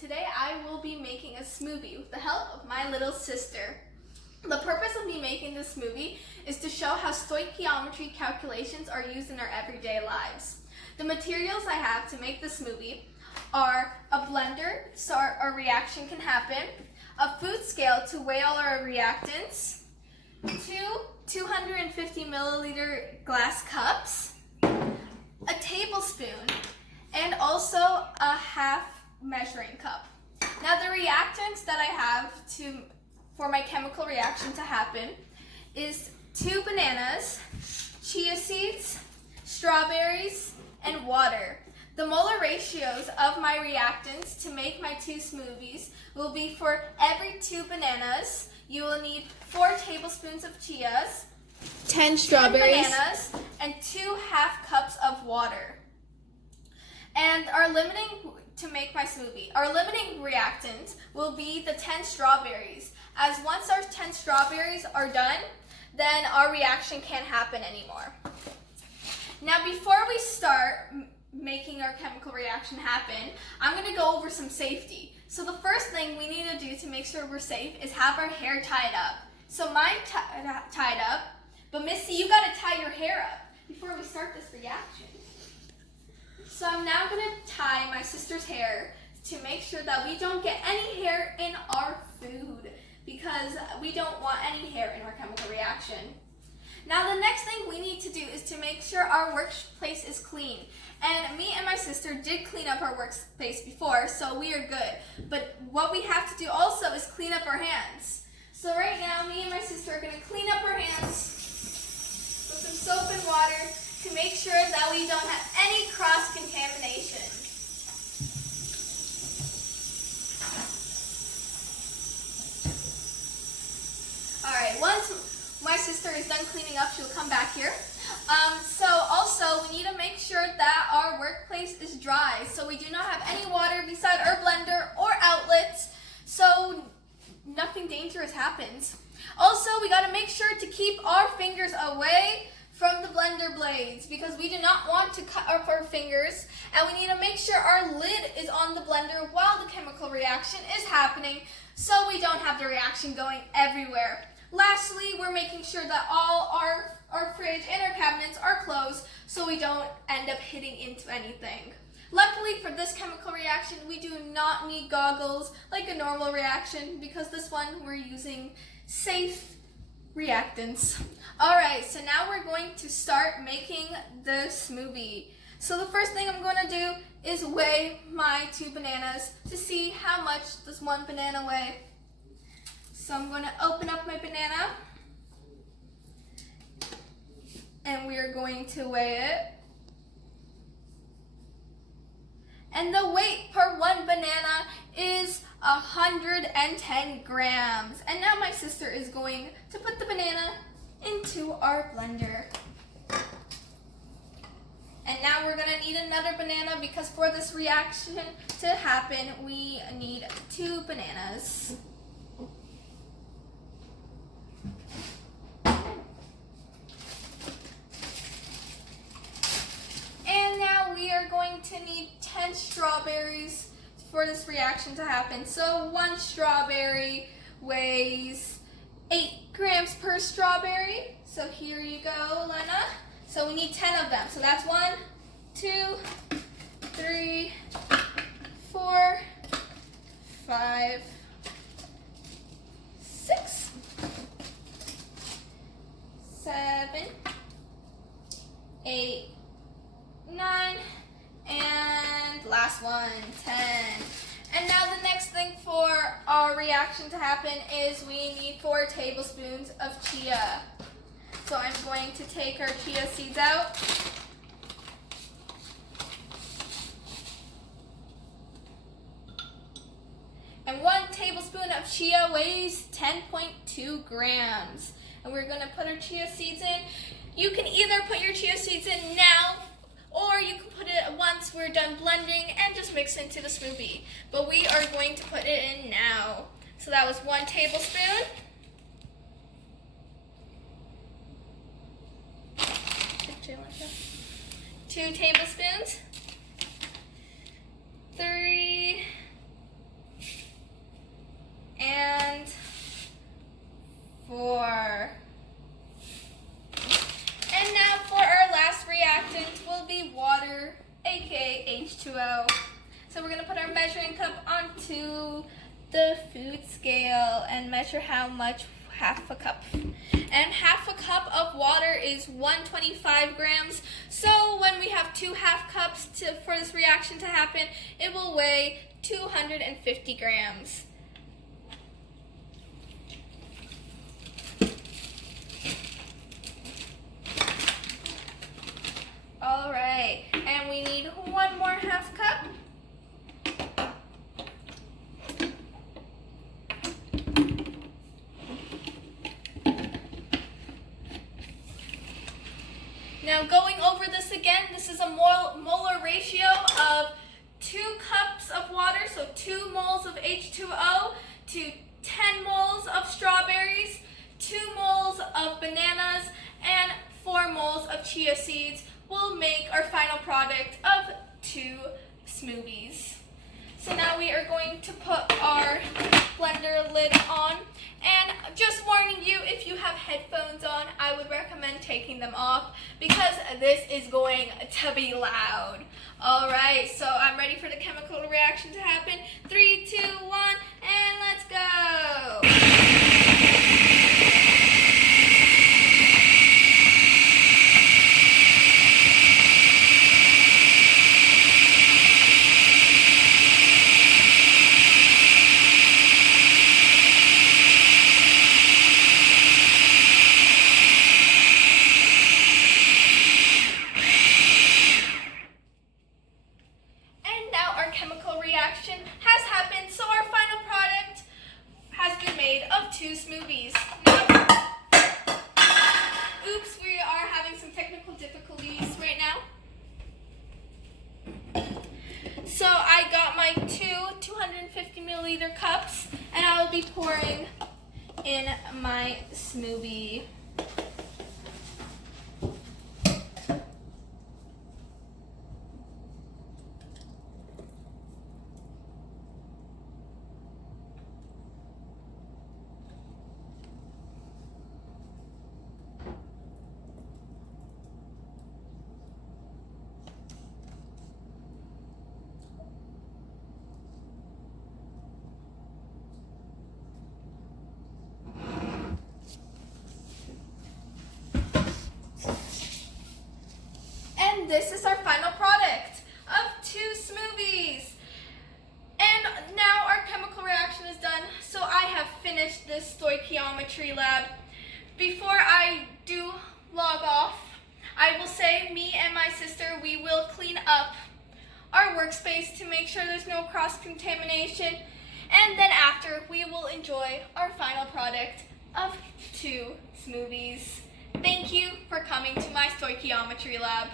today I will be making a smoothie with the help of my little sister. The purpose of me making this smoothie is to show how stoichiometry calculations are used in our everyday lives. The materials I have to make the smoothie are a blender so our reaction can happen, a food scale to weigh all our reactants, two 250 milliliter glass cups, a tablespoon, and also a half measuring cup. Now the reactants that I have for my chemical reaction to happen is 2 bananas, chia seeds, strawberries, and water. The molar ratios of my reactants to make my 2 smoothies will be for every 2 bananas, you will need 4 tablespoons of chias, 10 strawberries, 10 bananas, and 2 half cups of water. And our limiting reactant will be the 10 strawberries, as once our 10 strawberries are done, then our reaction can't happen anymore. Now before we start making our chemical reaction happen, I'm going to go over some safety. So the first thing we need to do to make sure we're safe is have our hair tied up. So mine tied up, but Missy, you got to tie your hair up before we start this reaction. So I'm now going to tie my sister's hair to make sure that we don't get any hair in our food, because we don't want any hair in our chemical reaction. Now the next thing we need to do is to make sure our workplace is clean. And me and my sister did clean up our workplace before, so we are good. But what we have to do also is clean up our hands. So right now, me and my sister are going to clean up our hands with some soap and water to make sure that we don't have any cross-contamination. Alright, once my sister is done cleaning up, she'll come back here. So also, we need to make sure that our workplace is dry, so we do not have any water beside our blender or outlets, so nothing dangerous happens. Also, we got to make sure to keep our fingers away from the blender blades, because we do not want to cut off our fingers, and we need to make sure our lid is on the blender while the chemical reaction is happening, so we don't have the reaction going everywhere. Lastly, we're making sure that all our fridge and our cabinets are closed so we don't end up hitting into anything. Luckily for this chemical reaction, we do not need goggles like a normal reaction, because this one we're using safe reactants. Alright, so now we're going to start making the smoothie. So the first thing I'm going to do is weigh my 2 bananas to see how much does 1 banana weigh. So I'm going to open up my banana, and we are going to weigh it. And the weight per 1 banana is 110 grams. And now my sister is going to put the banana into our blender. And now we're going to need another banana, because for this reaction to happen, we need 2 bananas. And now we are going to need 10 strawberries for this reaction to happen. So 1 strawberry weighs 8 grams per strawberry. So here you go, Lena. So we need 10 of them. So that's 1, 2, 3, 4, 5, 6, 7, 8, 9, and last one, 10. And now the next thing for our reaction to happen is we need 4 tablespoons of chia. So I'm going to take our chia seeds out. And 1 tablespoon of chia weighs 10.2 grams. And we're going to put our chia seeds in. You can either put your chia seeds in now, or you can put it once we're done blending and just mix into the smoothie. But we are going to put it in now. So that was 1 tablespoon. 2 tablespoons. 3, So we're going to put our measuring cup onto the food scale and measure how much half a cup. And half a cup of water is 125 grams. So when we have 2 half cups for this reaction to happen, it will weigh 250 grams. All right, and we need 1 more half cup. Now going over this again, this is a molar ratio of 2 cups of water, so 2 moles of H2O to 10 moles of strawberries, 2 moles of bananas, and 4 moles of chia seeds will make our final product of 2 smoothies. So now we are going to put our blender lid on, and just warning you, if you have headphones on, I would recommend taking them off because this is going to be loud. Alright, so I'm ready for the chemical reaction to happen. 3, 2, 1, and let's go! Chemical reaction has happened, so our final product has been made of 2 smoothies. Oops, we are having some technical difficulties right now. So I got my 2 250 milliliter cups, and I will be pouring in my smoothie. This is our final product of 2 smoothies. And now our chemical reaction is done, so I have finished this stoichiometry lab. Before I do log off, I will say me and my sister, we will clean up our workspace to make sure there's no cross-contamination. And then after, we will enjoy our final product of 2 smoothies. Thank you for coming to my stoichiometry lab.